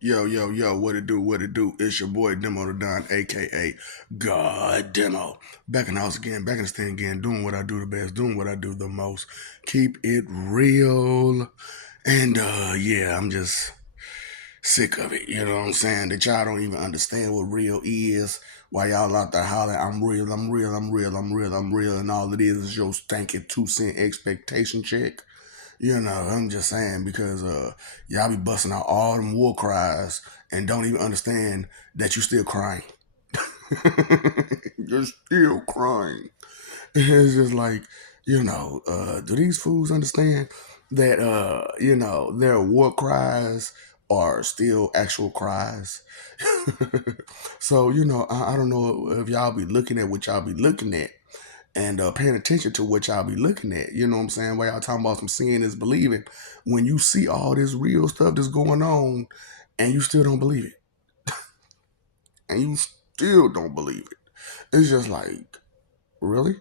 Yo, yo, yo, what it do, what it do? It's your boy Demo the Don, aka God Demo. Back in the house again, back in the stand again, doing what I do the best, doing what I do the most. Keep it real. And yeah, I'm just sick of it. You know what I'm saying? That y'all don't even understand what real is. Why y'all out there hollering, I'm real, I'm real, I'm real, I'm real, I'm real, and all it is your stinking 2 cent expectation check. I'm just saying because y'all be busting out all them war cries and don't even understand that you still crying. You're still crying. It's just like, do these fools understand that their war cries are still actual cries? So, I don't know if y'all be looking at what y'all be looking at and paying attention to what y'all be looking at. You know what I'm saying? While y'all talking about some seeing is believing, when you see all this real stuff that's going on and you still don't believe it, and you still don't believe it, it's just like, really?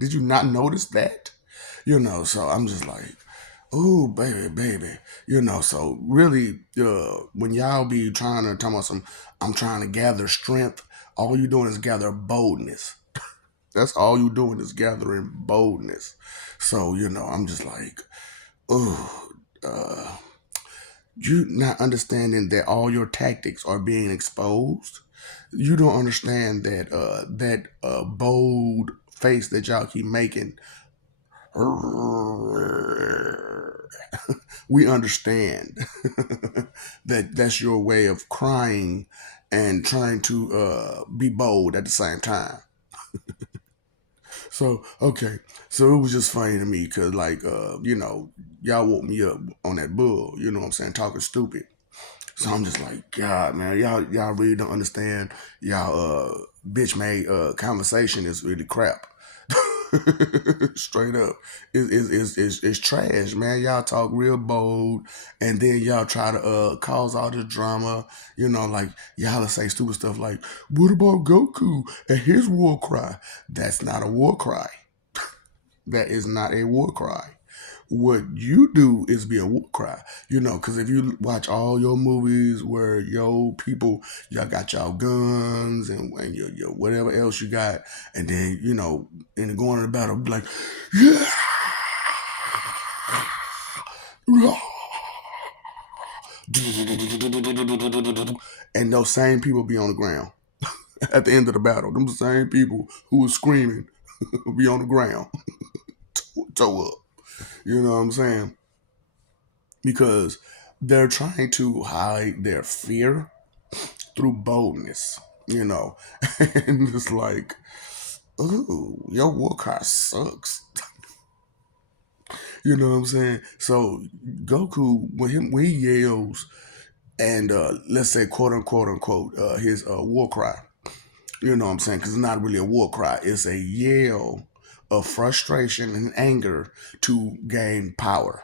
Did you not notice that? So I'm just like, ooh, baby, baby. So really, when y'all be trying to talk about some, I'm trying to gather strength, all you doing is gather boldness. That's all you doing is gathering boldness. So, I'm just like, oh, you not understanding that all your tactics are being exposed. You don't understand that bold face that y'all keep making. We understand that that's your way of crying and trying to be bold at the same time. So okay, so it was just funny to me because y'all woke me up on that bull. You know what I'm saying, talking stupid. So I'm just like, God, man, y'all really don't understand. Y'all bitch made conversation is really crap. Straight up, it's trash, man. Y'all talk real bold, and then y'all try to cause all this drama. Like y'all say stupid stuff like, "What about Goku and his war cry?" That's not a war cry. That is not a war cry. What you do is be a war cry, because if you watch all your movies where y'all got y'all guns and your whatever else you got, and then, in going to the battle, be like, yeah, and those same people be on the ground at the end of the battle. Them same people who was screaming be on the ground, toe up. You know what I'm saying? Because they're trying to hide their fear through boldness, and it's like, ooh, your war card sucks. You know what I'm saying? So Goku, when he yells, and let's say quote unquote his war cry, you know what I'm saying? Because it's not really a war cry; it's a yell of frustration and anger to gain power.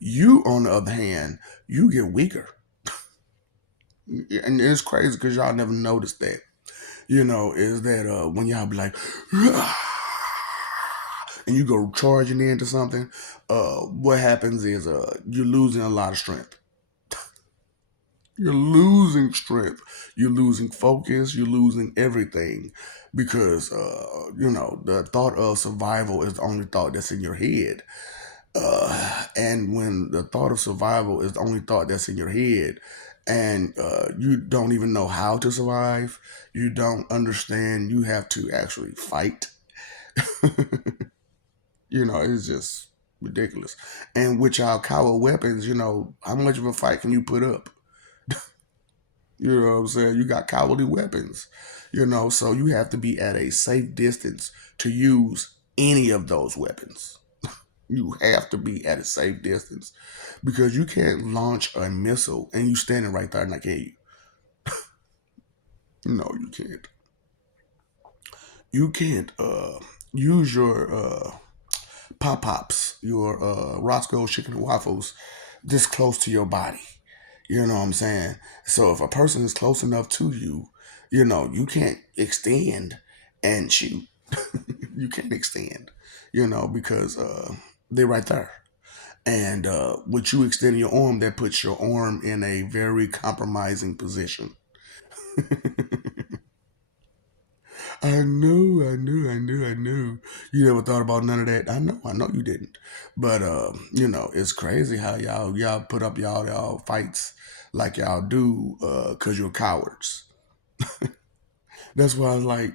You, on the other hand, you get weaker. And it's crazy because y'all never noticed that. Is that when y'all be like, and you go charging into something, what happens is you're losing a lot of strength. You're losing strength. You're losing focus. You're losing everything because the thought of survival is the only thought that's in your head. And when the thought of survival is the only thought that's in your head, and you don't even know how to survive, you don't understand you have to actually fight. It's just ridiculous. And with y'all coward weapons, how much of a fight can you put up? You know what I'm saying? You got cowardly weapons, so you have to be at a safe distance to use any of those weapons. You have to be at a safe distance because you can't launch a missile and you standing right there and I kill you. No, you can't. You can't use your pop pops, your Roscoe chicken and waffles, this close to your body. You know what I'm saying? So if a person is close enough to you, you can't extend and shoot. You can't extend, because they're right there. And with you extending your arm, that puts your arm in a very compromising position. I knew. You never thought about none of that. I know you didn't. But it's crazy how y'all put up y'all fights like y'all do, cause you're cowards. That's why I was like,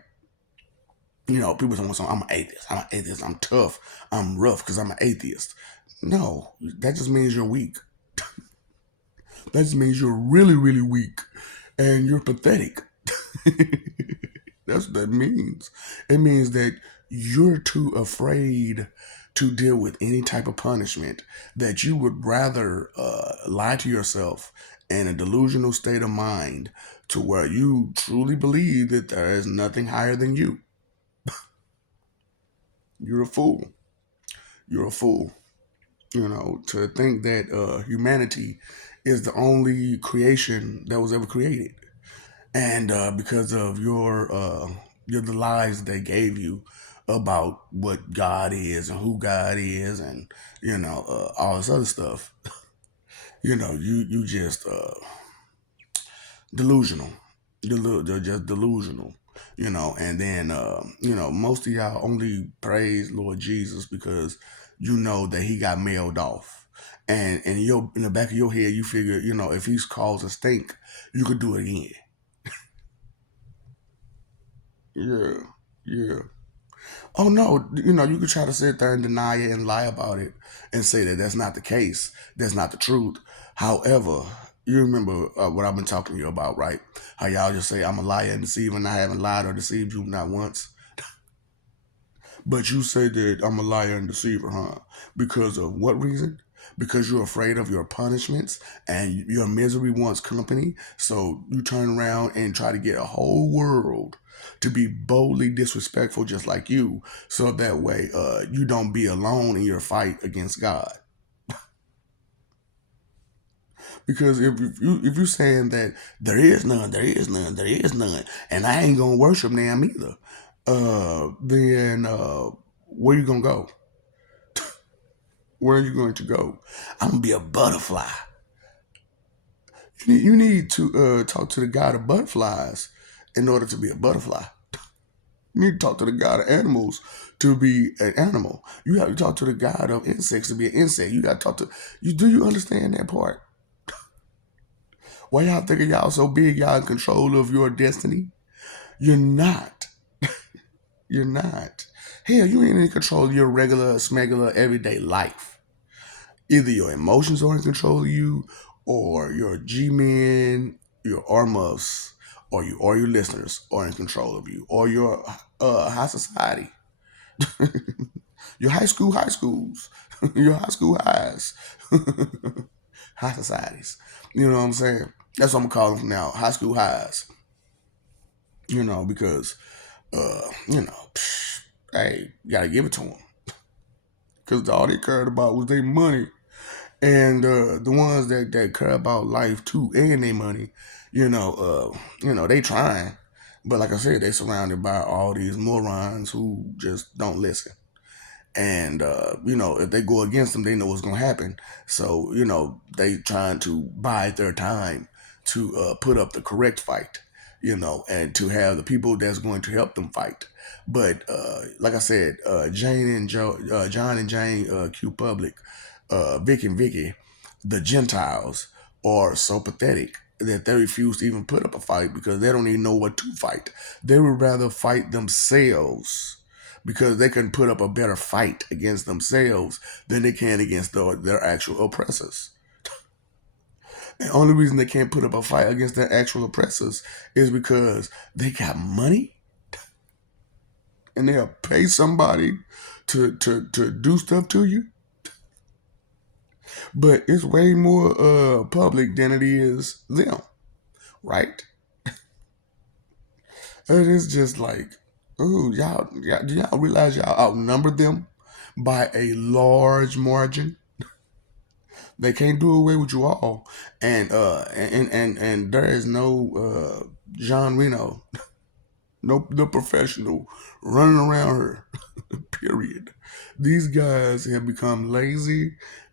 people say, I'm an atheist. I'm an atheist. I'm tough. I'm rough because I'm an atheist. No, that just means you're weak. That just means you're really, really weak and you're pathetic. That's what that means. It means that you're too afraid to deal with any type of punishment, that you would rather lie to yourself in a delusional state of mind to where you truly believe that there is nothing higher than you. You're a fool. You're a fool. To think that humanity is the only creation that was ever created. And because of the lies they gave you about what God is and who God is, and all this other stuff, you just delusional. They're just delusional. And then most of y'all only praise Lord Jesus because you know that he got mailed off. And in the back of your head you figure, if he's caused a stink, you could do it again. Yeah. Yeah. Oh no, you could try to sit there and deny it and lie about it and say that that's not the case. That's not the truth. However, you remember what I've been talking to you about, right? How y'all just say I'm a liar and deceiver, and I haven't lied or deceived you not once. But you say that I'm a liar and deceiver, huh? Because of what reason? Because you're afraid of your punishments and your misery wants company. So you turn around and try to get a whole world to be boldly disrespectful just like you. So that way you don't be alone in your fight against God. Because if you're saying that there is none, there is none, there is none, and I ain't gonna worship them either, then where you gonna go? Where are you going to go? I'm gonna be a butterfly. You need to talk to the god of butterflies in order to be a butterfly. You need to talk to the god of animals to be an animal. You have to talk to the god of insects to be an insect. You got to talk to you. Do you understand that part? Why y'all thinking y'all so big? Y'all in control of your destiny? You're not. You're not. Hell, you ain't in control of your regular, smegular, everyday life. Either your emotions are in control of you, or your G-men, your R-muffs, or your listeners are in control of you, or your high society, your high schools, your high school highs, high societies. You know what I'm saying? That's what I'm calling them now, high school highs. Because hey, you gotta give it to them, because all they cared about was their money. And the ones that care about life too and their money, they trying, but like I said, they surrounded by all these morons who just don't listen. And if they go against them, they know what's gonna happen. So they trying to bide their time to put up the correct fight, and to have the people that's going to help them fight. But like I said, John and Jane, Q Public, Vic and Vicky, the Gentiles are so pathetic that they refuse to even put up a fight because they don't even know what to fight. They would rather fight themselves because they can put up a better fight against themselves than they can against their actual oppressors. The only reason they can't put up a fight against their actual oppressors is because they got money and they'll pay somebody to do stuff to you. But it's way more public than it is them, right? It is just like, ooh, do y'all realize y'all outnumber them by a large margin? They can't do away with you all, and there is no John Reno, no the professional running around her. Period. These guys have become lazy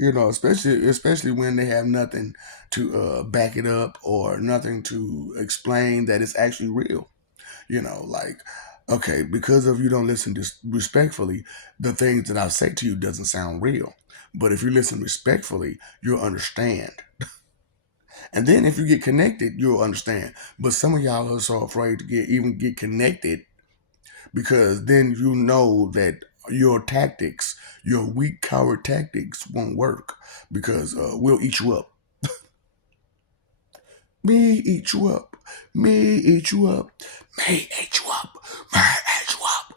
especially when they have nothing to back it up or nothing to explain that it's actually real. Like, okay, because of you don't listen respectfully, the things that I say to you doesn't sound real. But if you listen respectfully, you'll understand. And then if you get connected, you'll understand. But some of y'all are so afraid to get connected because then you know that your tactics, your weak coward tactics won't work because we'll eat you up. Me eat you up. Me eat you up. Me eat you up. Me eat you up.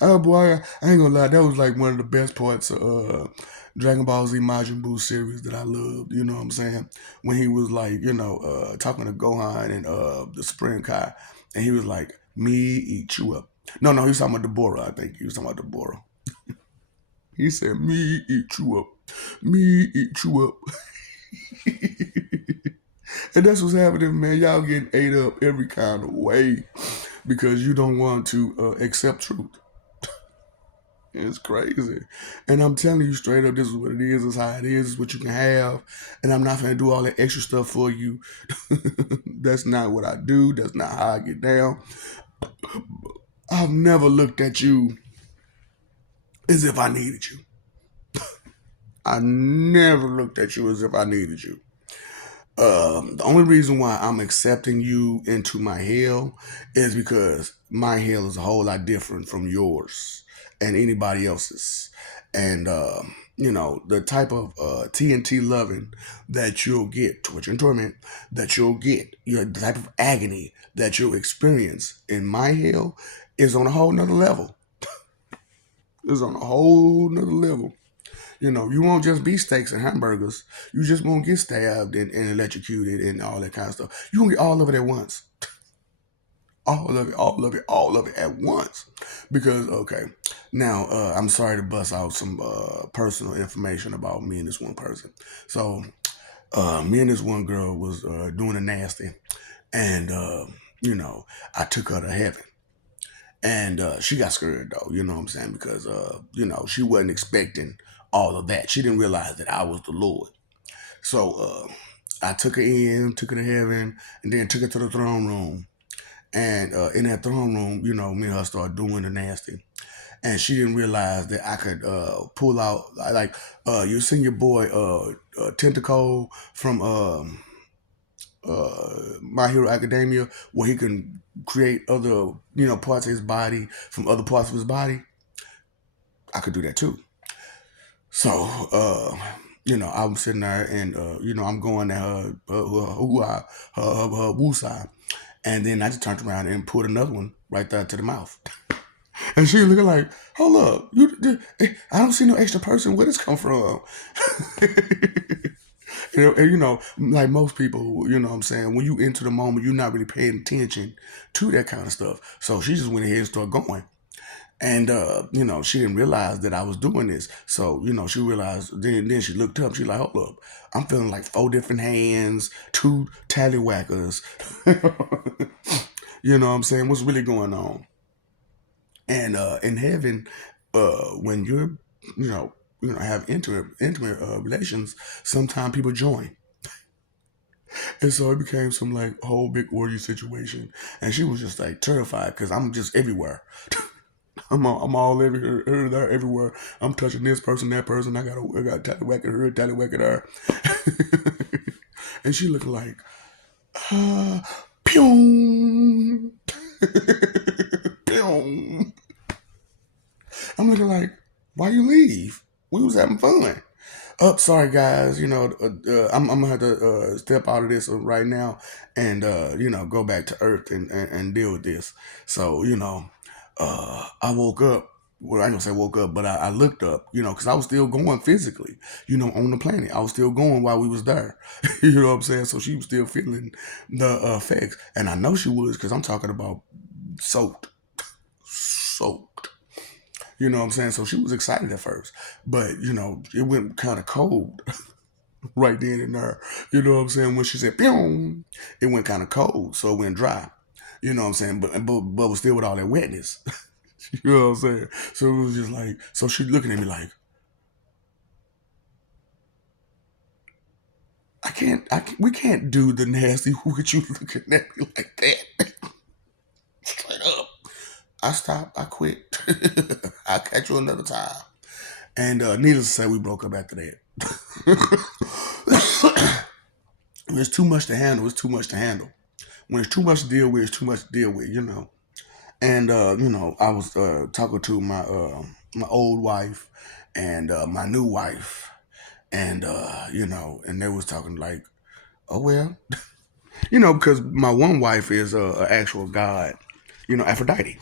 Oh boy, I ain't gonna lie, that was like one of the best parts of Dragon Ball Z Majin Buu series that I loved. You know what I'm saying? When he was like, talking to Gohan and the Supreme Kai, and he was like, "Me eat you up." No, no, he was talking about Deborah. I think he was talking about Deborah. He said, "Me eat you up. Me eat you up." And that's what's happening, man. Y'all getting ate up every kind of way because you don't want to accept truth. It's crazy. And I'm telling you straight up, this is what it is, it's how it is, it's what you can have. And I'm not gonna do all that extra stuff for you. That's not what I do. That's not how I get down. I've never looked at you as if I needed you. I never looked at you as if I needed you. The only reason why I'm accepting you into my hell is because my hell is a whole lot different from yours and anybody else's. And, the type of TNT loving that you'll get, torture and torment, that you'll get, the type of agony that you'll experience in my hell is on a whole nother level. Is on a whole nother level. You won't just be steaks and hamburgers. You just won't get stabbed and electrocuted and all that kind of stuff. You won't get all of it at once. All of it, all of it, all of it at once. Because, okay, now I'm sorry to bust out some personal information about me and this one person. So, me and this one girl was doing a nasty. And, I took her to heaven. And she got scared though, you know what I'm saying? Because she wasn't expecting all of that. She didn't realize that I was the Lord. So I took her in, took her to heaven, and then took her to the throne room. And in that throne room, me and her started doing the nasty. And she didn't realize that I could pull out like you seen your boy Tentacle from My Hero Academia, where he can create other parts of his body from other parts of his body. I could do that too. So, I'm sitting there and, I'm going at her woo side. And then I just turned around and put another one right there to the mouth. And she looking like, hold up, I don't see no extra person. Where this come from? Like most people, you know what I'm saying, when you enter the moment, you're not really paying attention to that kind of stuff. So she just went ahead and started going. And she didn't realize that I was doing this. So, she realized then she looked up, she's like, hold up, I'm feeling like 4 different hands, 2 tallywhackers. You know what I'm saying? What's really going on? And in heaven, when you're, have intimate relations, sometimes people join. And so it became some like whole big orgy situation. And she was just like terrified because I'm just everywhere. I'm all everywhere, there, everywhere. I'm touching this person, that person. I got tallywhack at her, tallywhack at her. And she looking like, pew, pew. I'm looking like, why you leave? We was having fun. Oh, sorry guys. I'm gonna have to step out of this right now and go back to Earth and deal with this. So I woke up. Well, I ain't gonna say woke up, but I looked up. Because I was still going physically. On the planet, I was still going while we was there. You know what I'm saying? So she was still feeling the effects, and I know she was because I'm talking about soaked, soaked. You know what I'm saying? So she was excited at first, but it went kind of cold right then and there. You know what I'm saying? When she said "pew," it went kind of cold, so it went dry. You know what I'm saying? But was still with all that wetness. You know what I'm saying? So it was just like, so she looking at me like, We can't do the nasty with you looking at me like that. Straight up. I stopped. I quit. I'll catch you another time. And needless to say, we broke up after that. It's too much to handle. It's too much to handle. When it's too much to deal with, it's too much to deal with, you know. And I was talking to my old wife and my new wife, and and they was talking like, oh well, because my one wife is a actual god, Aphrodite,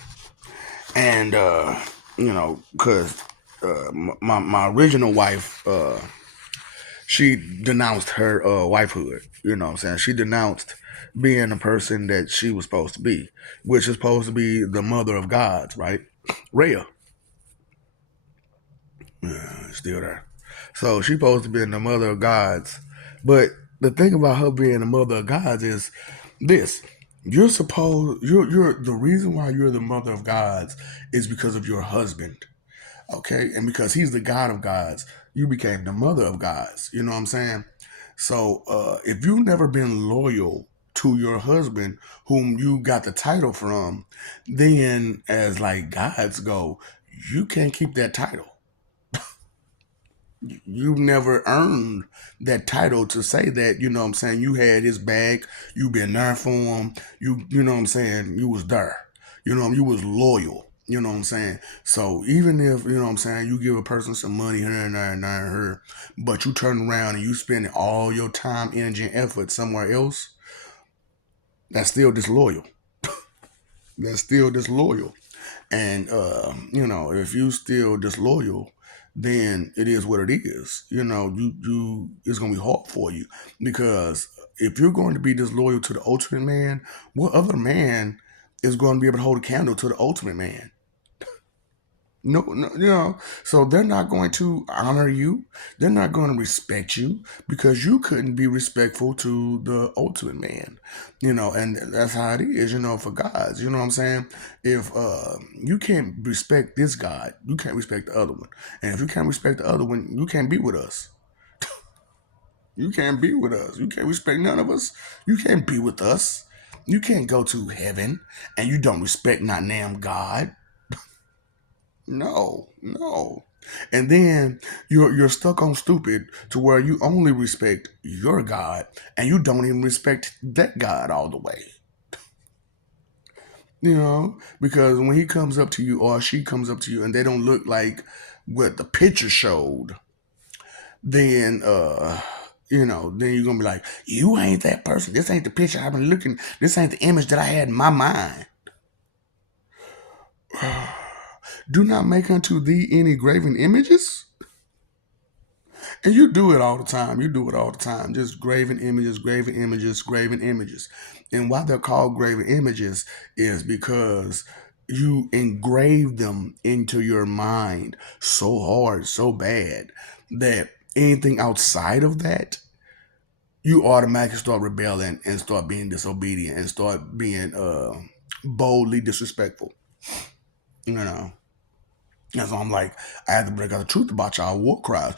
and because my original wife, she denounced her wifehood. You know what I'm saying? She denounced being the person that she was supposed to be, which is supposed to be the mother of gods, right? Rhea, still there. So she's supposed to be the mother of gods. But the thing about her being the mother of gods is this. You're the reason why you're the mother of gods is because of your husband. Okay? And because he's the God of gods, you became the mother of gods. You know what I'm saying? So if you've never been loyal to your husband, whom you got the title from, then as like gods go, you can't keep that title. You've never earned that title to say that, you know what I'm saying, you had his back, you been there for him, you know what I'm saying, you was there. You was loyal. You know what I'm saying? So even if, you know what I'm saying, you give a person some money here and there and there and here, but you turn around and you spend all your time, energy, and effort somewhere else, that's still disloyal. That's still disloyal. And if you still disloyal, then it is what it is. You it's gonna be hard for you because if you're going to be disloyal to the ultimate man, what other man is going to be able to hold a candle to the ultimate man? No, no, so they're not going to honor you. They're not going to respect you because you couldn't be respectful to the ultimate man. And that's how it is, for gods. You know what I'm saying? If you can't respect this God, you can't respect the other one. And if you can't respect the other one, you can't be with us. You can't be with us. You can't respect none of us. You can't be with us. You can't go to heaven and you don't respect not damn God. No, no. And then you're stuck on stupid to where you only respect your God and you don't even respect that God all the way. Because when he comes up to you or she comes up to you and they don't look like what the picture showed, then then you're gonna be like, you ain't that person. This ain't the picture I've been looking. This ain't the image that I had in my mind. Do not make unto thee any graven images. And you do it all the time. You do it all the time. Just graven images, graven images, graven images. And why they're called graven images is because you engrave them into your mind so hard, so bad, that anything outside of that, you automatically start rebelling and start being disobedient and start being boldly disrespectful. You know. And so I'm like, I had to break out the truth about y'all war cries.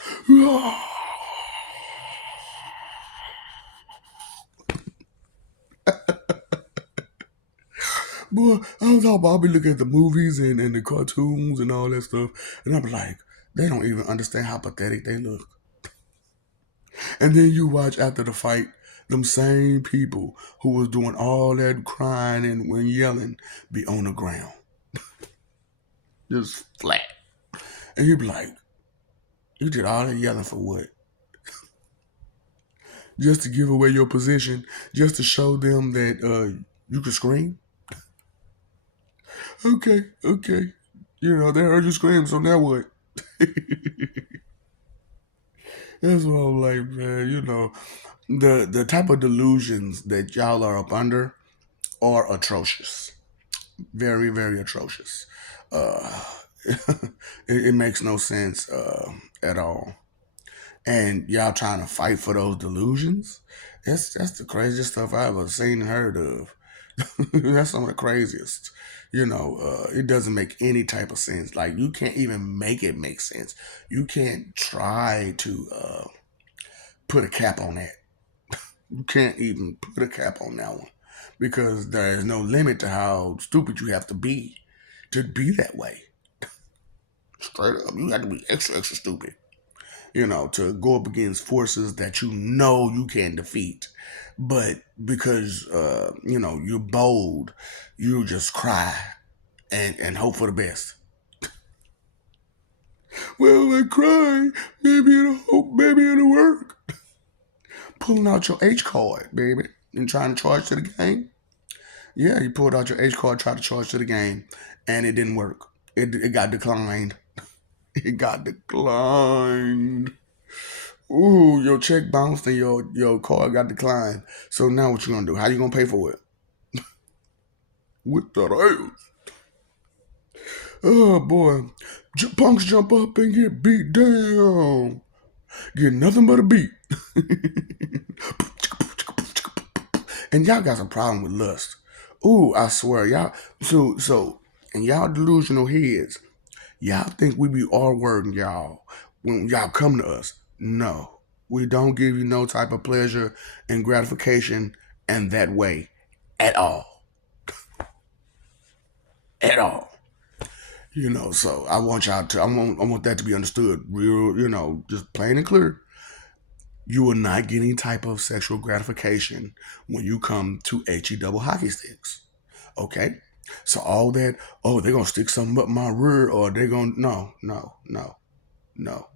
Boy, I'll be looking at the movies and the cartoons and all that stuff, and I'm like, they don't even understand how pathetic they look. And then you watch after the fight, them same people who was doing all that crying and when yelling be on the ground, just flat. And you be like, you did all that yelling for what? Just to give away your position, just to show them that you can scream? Okay, okay. They heard you scream, so now what? That's what I'm like, man. The type of delusions that y'all are up under are atrocious, very very atrocious. Uh, it makes no sense at all. And y'all trying to fight for those delusions. That's the craziest stuff I ever seen and heard of. That's some of the craziest. It doesn't make any type of sense. Like you can't even make it make sense. You can't try to put a cap on that. You can't even put a cap on that one because there is no limit to how stupid you have to be that way. Straight up, you have to be extra, extra stupid, to go up against forces that you know you can defeat. But because, you're bold, you just cry and hope for the best. Well, I cry. Maybe it'll hope, maybe it'll work. Pulling out your H card, baby, and trying to charge to the game. Yeah, you pulled out your H card, tried to charge to the game, and it didn't work. It got declined. It got declined. Ooh, your check bounced and your card got declined. So now what you gonna do? How you gonna pay for it? With that ass. Oh boy, punks jump up and get beat down. Get nothing but a beat. And y'all got some problem with lust. Ooh, I swear, y'all. So, and y'all delusional heads. Y'all think we be all wording y'all when y'all come to us. No, we don't give you no type of pleasure and gratification in that way at all. At all. So I want y'all to, I want that to be understood real, just plain and clear. You will not get any type of sexual gratification when you come to HE double hockey sticks. Okay? So all that, oh, they're gonna stick something up my rear or they're gonna no, no, no, no.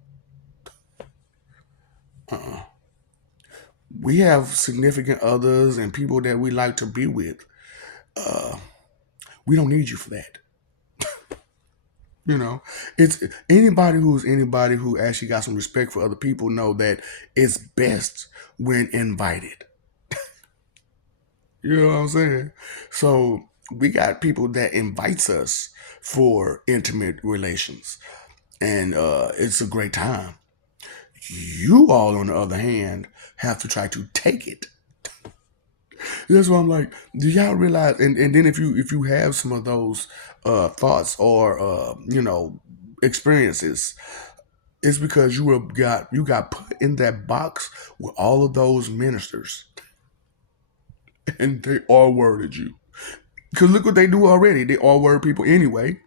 Uh-uh. We have significant others and people that we like to be with. Uh, we don't need you for that. You know, it's anybody who actually got some respect for other people know that it's best when invited. You know what I'm saying? So we got people that invites us for intimate relations, and it's a great time. You all, on the other hand, have to try to take it. That's why I'm like, do y'all realize? And then if you have some of those thoughts or experiences, it's because you got put in that box with all of those ministers, and they all worded you. Because look what they do already. They all word people anyway.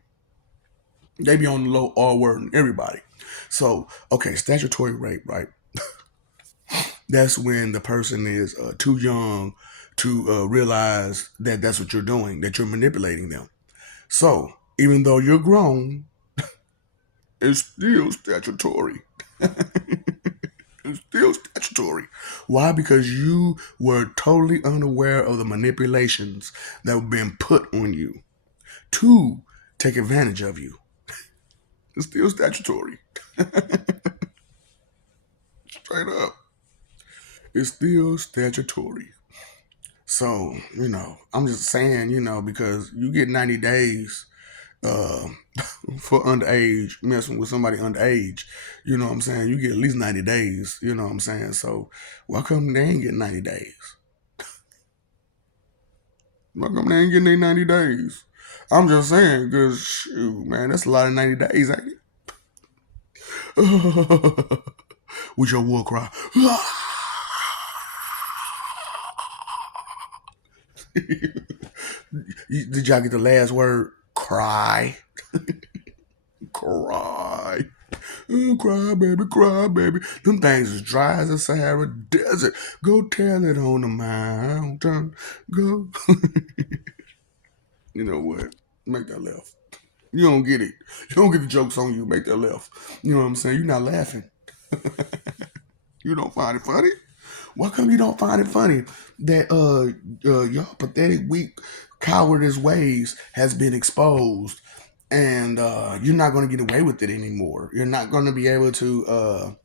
They be on the low all wording everybody. So okay, statutory rape, right? That's when the person is too young to realize that that's what you're doing, that you're manipulating them. So even though you're grown, it's still statutory. It's still statutory. Why? Because you were totally unaware of the manipulations that were being put on you to take advantage of you. It's still statutory. Straight up. It's still statutory. So, I'm just saying, because you get 90 days uh, for underage, messing with somebody underage, you know what I'm saying? You get at least 90 days, you know what I'm saying? So, why come they ain't getting 90 days? Why come they ain't getting their 90 days? I'm just saying, because, shoot, man, that's a lot of 90 days, ain't it? With your war cry. Did y'all get the last word? Cry. Cry. Oh, cry, baby, cry, baby. Them things is dry as a Sahara Desert. Go tell it on the mountain. Go. You know what? Make that left. You don't get it. You don't get the jokes on you. Make that left. You know what I'm saying? You're not laughing. You don't find it funny? Why come you don't find it funny that y'all pathetic, weak, cowardice ways has been exposed, and you're not going to get away with it anymore? You're not going to be able to,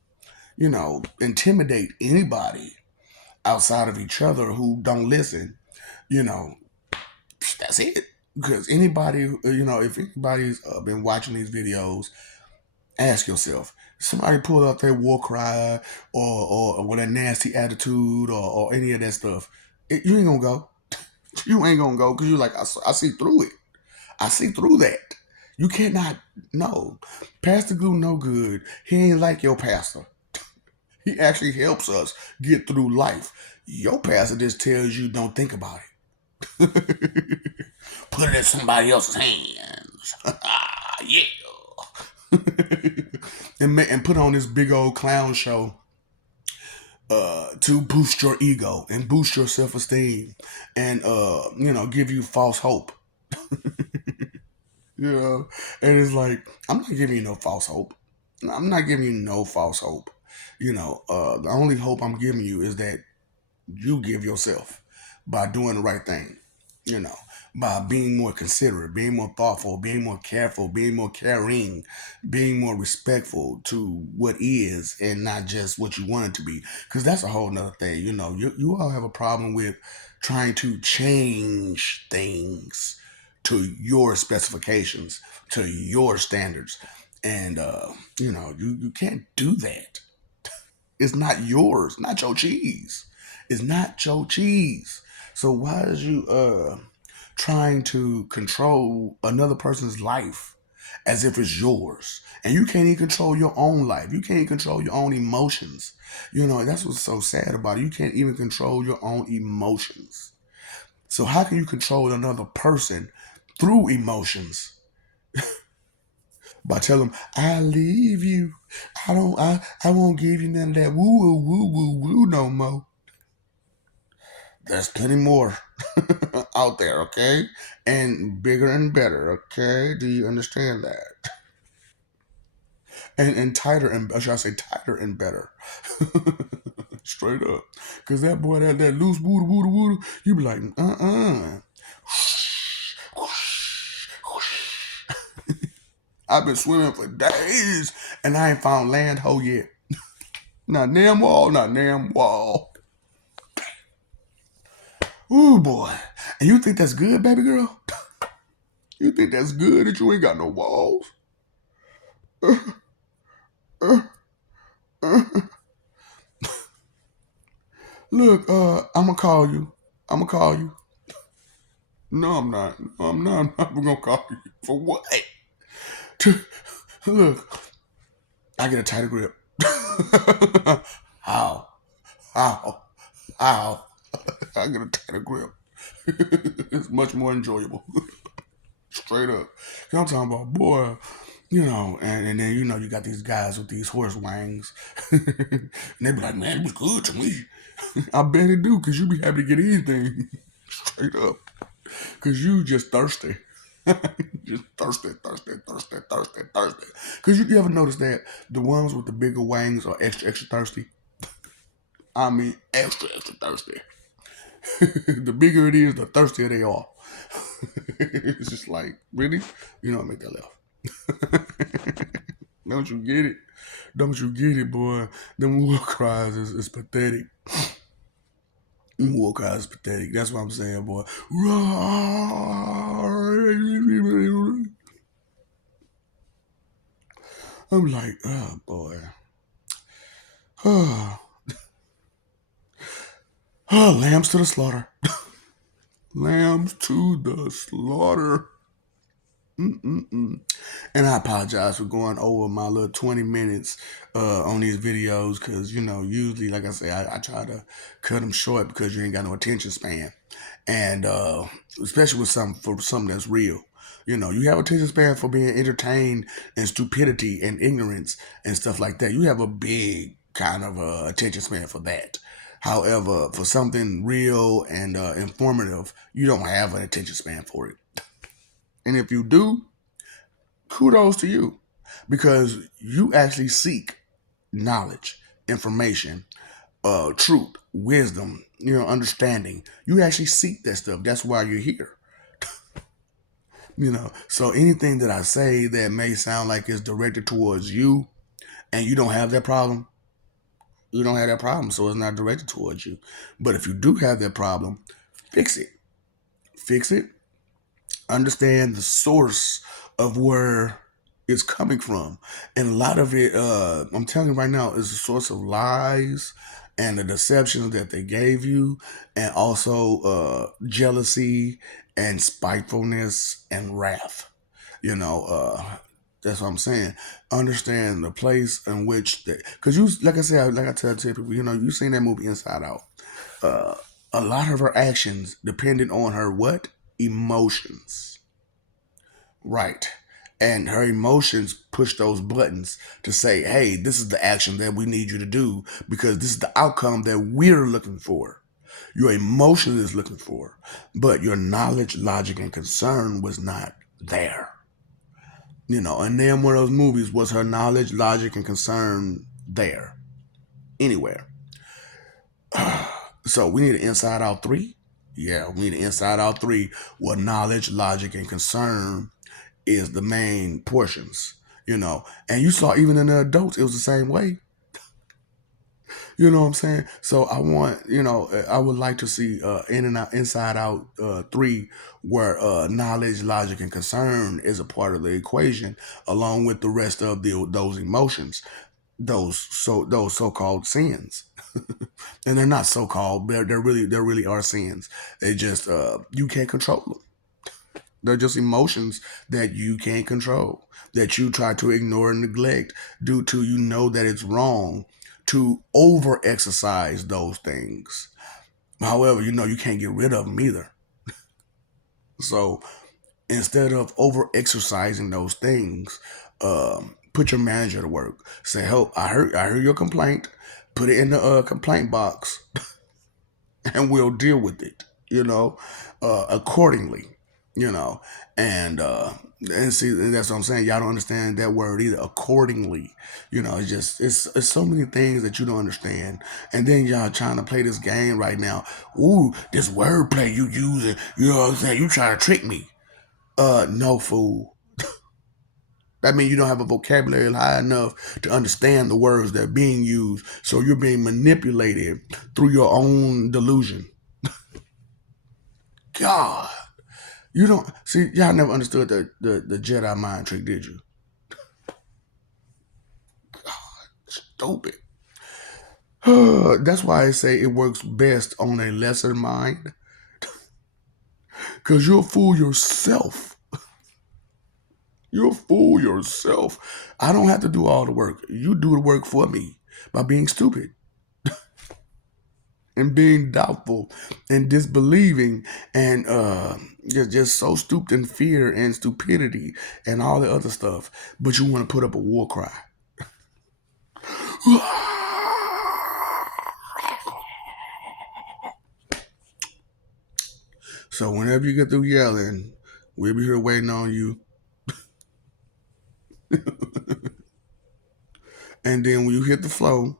intimidate anybody outside of each other who don't listen. You know, that's it. Because anybody, if anybody's been watching these videos, ask yourself, somebody pull up their war cry or with a nasty attitude or any of that stuff, you ain't gonna go. You ain't gonna go because you're like, I see through it. I see through that. You cannot, no. Pastor Glue no good. He ain't like your pastor. He actually helps us get through life. Your pastor just tells you don't think about it. Put it in somebody else's hands. Yeah. And put on this big old clown show to boost your ego and boost your self esteem and give you false hope. You know, and it's like I'm not giving you no false hope. I'm not giving you no false hope. The only hope I'm giving you is that you give yourself by doing the right thing, you know, by being more considerate, being more thoughtful, being more careful, being more caring, being more respectful to what is and not just what you want it to be. Because that's a whole nother thing. You all have a problem with trying to change things to your specifications, to your standards. And, you can't do that. It's not yours, not your cheese. It's not your cheese. So why is you trying to control another person's life as if it's yours? And you can't even control your own life. You can't even control your own emotions. That's what's so sad about it. You can't even control your own emotions. So how can you control another person through emotions? By telling them, I leave you. I won't give you none of that woo woo woo woo woo no more. There's plenty more out there, okay? And bigger and better, okay? Do you understand that? And tighter and should I say tighter and better. Straight up. Cause that boy that loose woo woo woo, you be like, I've been swimming for days and I ain't found land hole yet. Not damn wall, not damn wall. Ooh boy. And you think that's good, baby girl? You think that's good that you ain't got no walls? Look, I'm gonna call you. I'm gonna call you. No, I'm not. No, I'm not. I'm not gonna call you. For what? Look, I get a tighter grip. How? How? How? I get a tighter grip. It's much more enjoyable. Straight up. 'Cause I'm talking about, boy, and then you got these guys with these horse wangs. And they be like, man, it was good to me. I bet it do, cause you be happy to get anything. Straight up. Cause you just thirsty. Just thirsty, thirsty, thirsty, thirsty, thirsty. Cause you ever notice that the ones with the bigger wangs are extra, extra thirsty? I mean, extra, extra thirsty. The bigger it is, the thirstier they are. It's just like, really? You don't make that laugh. Don't you get it? Don't you get it, boy? Them war cries is pathetic. War cries is pathetic. That's what I'm saying, boy. I'm like, oh boy. Oh, lambs to the slaughter. Lambs to the slaughter. Mm-mm-mm. And I apologize for going over my little 20 minutes on these videos because, usually, like I say, I try to cut them short because you ain't got no attention span. And especially with something that's real. You have attention span for being entertained and stupidity and ignorance and stuff like that. You have a big kind of attention span for that. However, for something real and informative, you don't have an attention span for it. And if you do, kudos to you because you actually seek knowledge, information, truth, wisdom, understanding. You actually seek that stuff. That's why you're here. So anything that I say that may sound like it's directed towards you and you don't have that problem, you don't have that problem. So it's not directed towards you. But if you do have that problem, fix it. Fix it. Understand the source of where it's coming from. And a lot of it, I'm telling you right now, is a source of lies and the deceptions that they gave you, and also jealousy and spitefulness and wrath. You know, that's what I'm saying. Understand the place in which, because you, like I said, like I tell people, you seen that movie Inside Out. Uh, a lot of her actions depended on her what? Emotions. Right. And her emotions push those buttons to say, hey, this is the action that we need you to do because this is the outcome that we're looking for. Your emotion is looking for, but your knowledge, logic, and concern was not there. And then one of those movies was her knowledge, logic, and concern there anywhere. So we need an inside out three. Yeah, we need an inside out three where knowledge, logic, and concern is the main portions. And you saw even in the adults, it was the same way. You know what I'm saying? So I would like to see in and out, inside out three, where knowledge, logic, and concern is a part of the equation, along with the rest of those emotions, those so called sins, and they're not so called. They're really are sins. They just you can't control them. They're just emotions that you can't control, that you try to ignore and neglect due to you know that it's wrong to over exercise those things. However, you can't get rid of them either. So instead of over exercising those things, put your manager to work. Say, "Help! I heard your complaint. Put it in the complaint box, and we'll deal with it, accordingly, you know, and see, and that's what I'm saying. Y'all don't understand that word either. Accordingly, it's so many things that you don't understand, and then y'all trying to play this game right now. Ooh, this wordplay you using, you know what I'm saying? You trying to trick me? No, fool. That means you don't have a vocabulary high enough to understand the words that are being used. So you're being manipulated through your own delusion. God. You don't see, y'all never understood the Jedi mind trick, did you? Stupid. That's why I say it works best on a lesser mind. Cause you'll fool yourself. You'll fool yourself. I don't have to do all the work. You do the work for me by being stupid and being doubtful and disbelieving and just so stooped in fear and stupidity and all the other stuff. But you want to put up a war cry. So whenever you get through yelling, we'll be here waiting on you. And then when you hit the flow,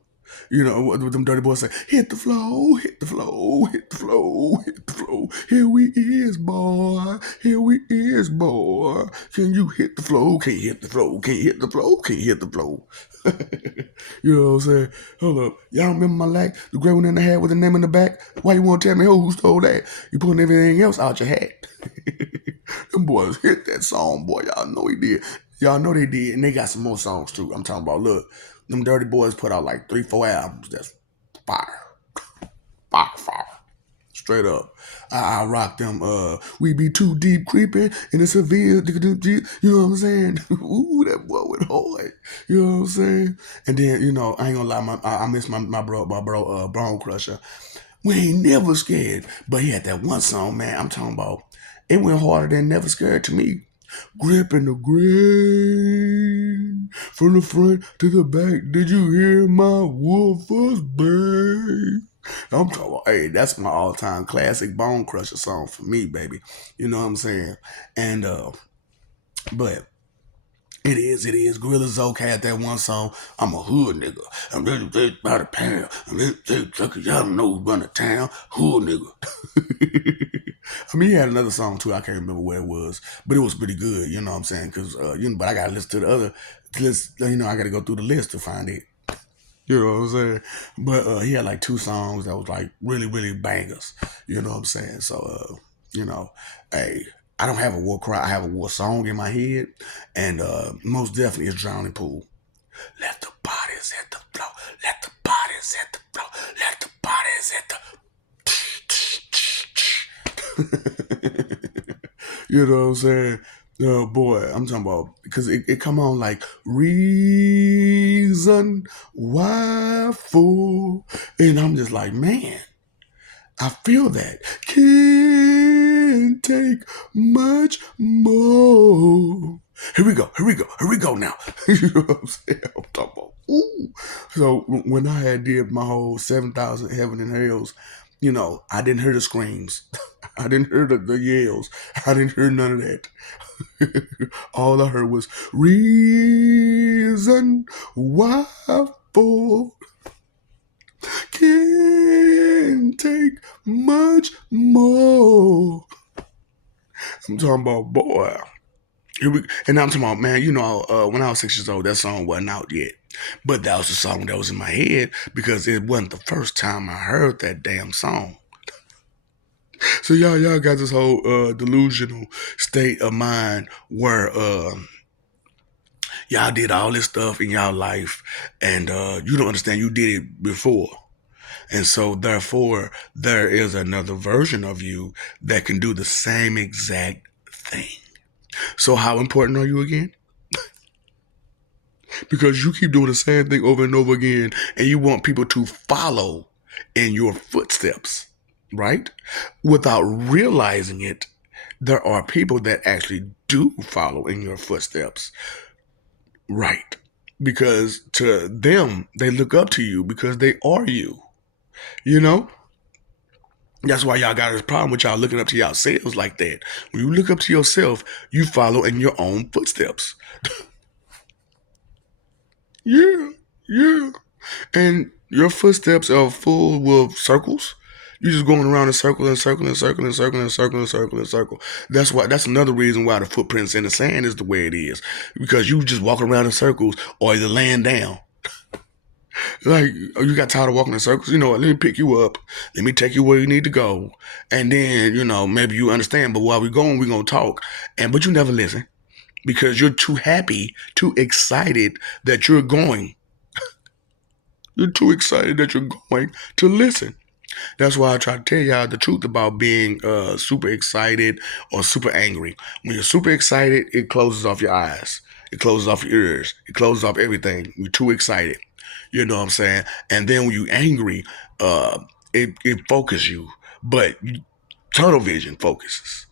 what them dirty boys say, hit the flow, hit the flow, hit the flow, hit the flow. Here we is, boy. Here we is, boy. Can you hit the flow? Can't hit the flow. Can't hit the flow. Can't hit the flow. You know what I'm saying? Hold up. Y'all remember my lack? The gray one in the hat with the name in the back? Why you want to tell me who stole that? You putting everything else out your hat. Them boys hit that song, boy. Y'all know he did. Y'all know they did. And they got some more songs too. I'm talking about, look, them dirty boys put out like 3-4 albums. That's fire. Fire, fire. Straight up. I rock them. We be too deep creeping in the severe. You know what I'm saying? Ooh, that boy went hard. You know what I'm saying? And then, I ain't gonna lie, I miss my bro, Bone Crusher. We ain't never scared. But he had that one song, man. I'm talking about. It went harder than Never Scared to me. Gripping the grain from the front to the back. Did you hear my woofers bang? I'm talking about, hey, that's my all-time classic Bone Crusher song for me, baby. You know what I'm saying? And but it is. Gorilla Zoke had that one song. I'm a hood nigga. I'm ready to by the pound. I'm ready to take y'all know run the town. Hood nigga. I mean, he had another song too. I can't remember where it was, but it was pretty good. You know what I'm saying? Because but I gotta listen to the other list. I gotta go through the list to find it. You know what I'm saying? But he had like 2 songs that was like really, really bangers. You know what I'm saying? So hey, I don't have a war cry. I have a war song in my head, and most definitely it's Drowning Pool. Let the bodies hit the floor. Let the bodies hit the floor. Let the bodies hit the. You know what I'm saying? Oh boy, I'm talking about because it come on like reason why fool, and I'm just like, man, I feel that. Can't take much more. Here we go now. You know what I'm saying? I'm talking about, ooh. So when I had did my whole 7,000 heaven and hells, I didn't hear the screams. I didn't hear the yells. I didn't hear none of that. All I heard was reason why for can't take much more. I'm talking about, boy. And I'm talking about, man, when I was 6 years old, that song wasn't out yet. But that was the song that was in my head because it wasn't the first time I heard that damn song. So y'all got this whole delusional state of mind where y'all did all this stuff in y'all life and you don't understand you did it before. And so therefore there is another version of you that can do the same exact thing. So how important are you again? Because you keep doing the same thing over and over again and you want people to follow in your footsteps, right? Without realizing it, there are people that actually do follow in your footsteps, right? Because to them, they look up to you because they are you, you know? That's why y'all got this problem with y'all looking up to yourselves like that. When you look up to yourself, you follow in your own footsteps. Yeah, yeah. And your footsteps are full of circles. You're just going around in circle and circle and circle and circle and circle and circle and circle. That's another reason why the footprints in the sand is the way it is. Because you just walk around in circles or either laying down. Like, you got tired of walking in circles. You know what? Let me pick you up. Let me take you where you need to go. And then, maybe you understand, but while we're going, we're gonna talk. But you never listen because you're too happy, too excited that you're going. You're too excited that you're going to listen. That's why I try to tell y'all the truth about being super excited or super angry. When you're super excited, it closes off your eyes. It closes off your ears. It closes off everything. You're too excited. You know what I'm saying? And then when you're angry, it focuses you. But tunnel vision focuses.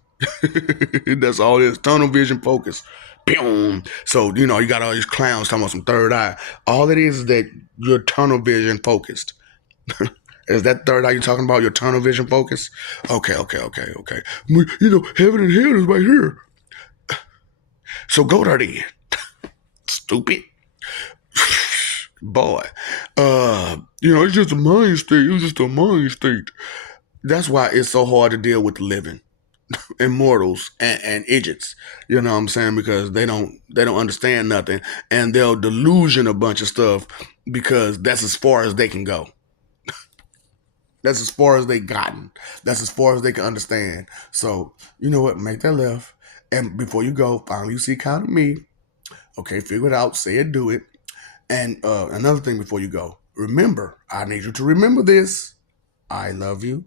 That's all it is. Tunnel vision focus. Boom. So, you got all these clowns talking about some third eye. All it is that you're tunnel vision focused. Is that third eye you're talking about? Your tunnel vision focus? Okay. Heaven and hell is right here. So go there then. Stupid. Boy. It's just a mind state. It's just a mind state. That's why it's so hard to deal with the living. Immortals and idiots, you know what I'm saying? Because they don't understand nothing and they'll delusion a bunch of stuff because that's as far as they can go. That's as far as they gotten. That's as far as they can understand. So, you know what? Make that left. And before you go, finally you see kind of me. Okay, figure it out. Say it, do it. And another thing before you go. Remember, I need you to remember this. I love you.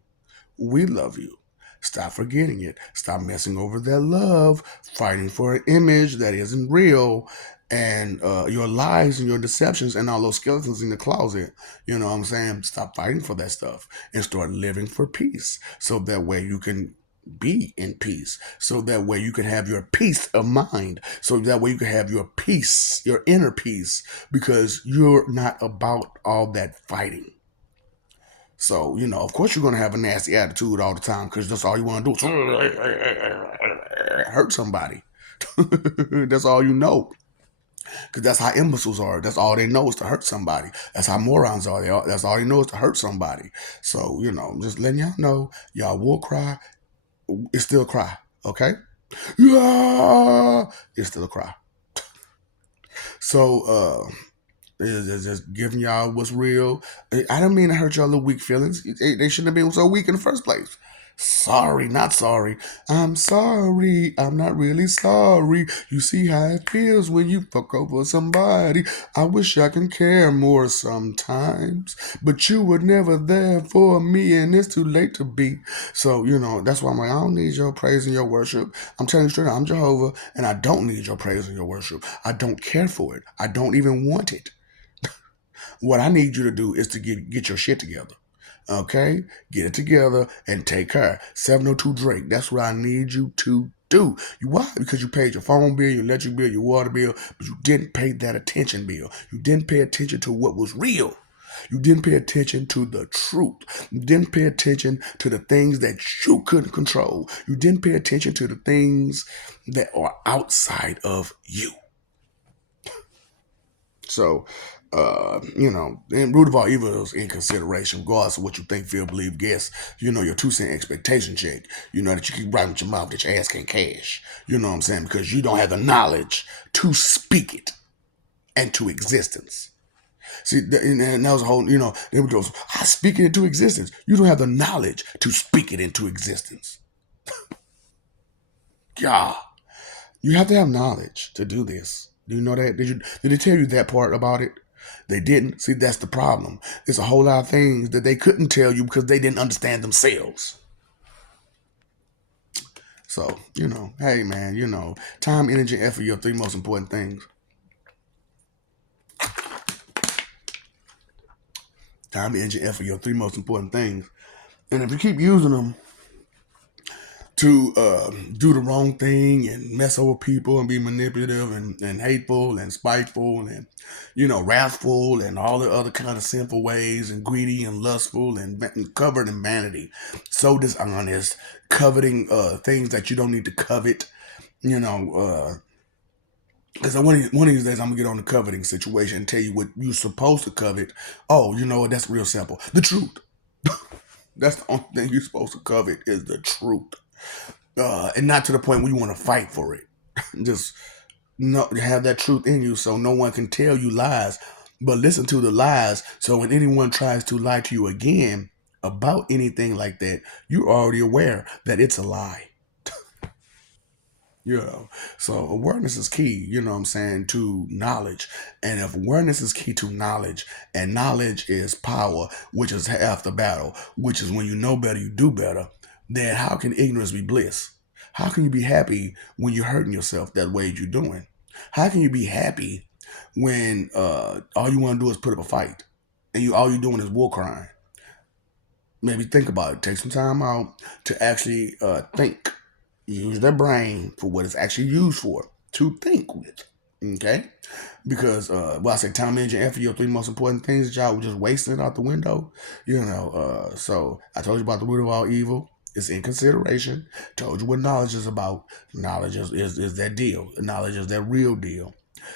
We love you. Stop forgetting it. Stop messing over that love, fighting for an image that isn't real, and your lies and your deceptions and all those skeletons in the closet. You know what I'm saying? Stop fighting for that stuff and start living for peace. So that way you can be in peace. So that way you can have your peace of mind. So that way you can have your peace, your inner peace, because you're not about all that fighting. So, of course you're going to have a nasty attitude all the time because that's all you want to do is hurt somebody. That's all you know. Because that's how imbeciles are. That's all they know is to hurt somebody. That's how morons are. That's all they know is to hurt somebody. So, just letting y'all know, y'all will cry. It's still a cry, okay? Yeah, it's still a cry. So, just giving y'all what's real. I don't mean to hurt y'all little weak feelings. They shouldn't have been so weak in the first place. Sorry, not sorry. I'm sorry. I'm not really sorry. You see how it feels when you fuck over somebody. I wish I can care more sometimes, but you were never there for me, and it's too late to be. So, that's why I'm like, I don't need your praise and your worship. I'm telling you straight up, I'm Jehovah, and I don't need your praise and your worship. I don't care for it. I don't even want it. What I need you to do is to get your shit together. Okay? Get it together and take care. 702 Drake, that's what I need you to do. You why? Because you paid your phone bill, your electric bill, your water bill, but you didn't pay that attention bill. You didn't pay attention to what was real. You didn't pay attention to the truth. You didn't pay attention to the things that you couldn't control. You didn't pay attention to the things that are outside of you. So, and root of all evil is in consideration, regardless of what you think, feel, believe, guess. Your 2 cent expectation check. That you keep writing with your mouth that your ass can't cash. You know what I'm saying? Because you don't have the knowledge to speak it into existence. See, and that was a whole, they would go, I speak it into existence. You don't have the knowledge to speak it into existence. God, you have to have knowledge to do this. Do you know that? Did they tell you that part about it? They didn't. See, that's the problem. There's a whole lot of things that they couldn't tell you because they didn't understand themselves. So, hey man, time, energy, effort, your 3 most important things. Time, energy, effort, your 3 most important things. And if you keep using them to do the wrong thing and mess over people and be manipulative and hateful and spiteful and wrathful and all the other kind of sinful ways and greedy and lustful and covered in vanity, so dishonest, coveting things that you don't need to covet. Because one of these days I'm gonna get on the coveting situation and tell you what you're supposed to covet. Oh, you know what? That's real simple. The truth. That's the only thing you're supposed to covet is the truth. And not to the point where you want to fight for it. Just have that truth in you so no one can tell you lies, but listen to the lies. So when anyone tries to lie to you again about anything like that, you're already aware that it's a lie. So awareness is key, you know what I'm saying, to knowledge. And if awareness is key to knowledge, and knowledge is power, which is half the battle, which is when you know better, you do better, then how can ignorance be bliss? How can you be happy when you're hurting yourself that way you're doing? How can you be happy when all you want to do is put up a fight and all you're doing is war crying? Maybe think about it. Take some time out to actually think. Use their brain for what it's actually used for, to think with. Okay? Because, I say time, energy, and effort, your 3 most important things that y'all were just wasting it out the window. So I told you about the root of all evil. It's in consideration. Told you what knowledge is about. Knowledge is that deal. Knowledge is that real deal.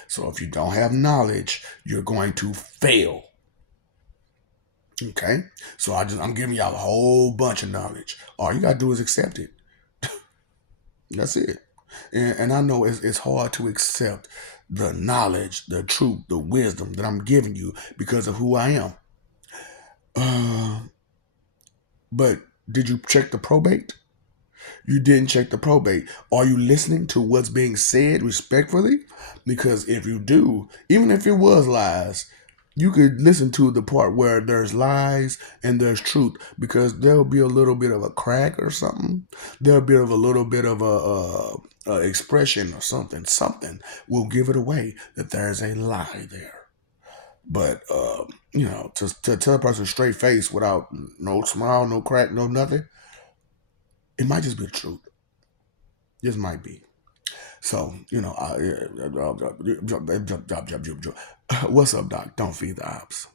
So if you don't have knowledge, you're going to fail. Okay? So I'm giving y'all a whole bunch of knowledge. All you gotta do is accept it. That's it. And I know it's hard to accept the knowledge, the truth, the wisdom that I'm giving you because of who I am. But did you check the probate? You didn't check the probate. Are you listening to what's being said respectfully? Because if you do, even if it was lies, you could listen to the part where there's lies and there's truth, because there'll be a little bit of a crack or something. There'll be a little bit of a expression or something. Something will give it away that there's a lie there. But to tell a person straight face without no smile, no crack, no nothing, it might just be the truth. Just might be. So, what's up, Doc? Don't feed the ops.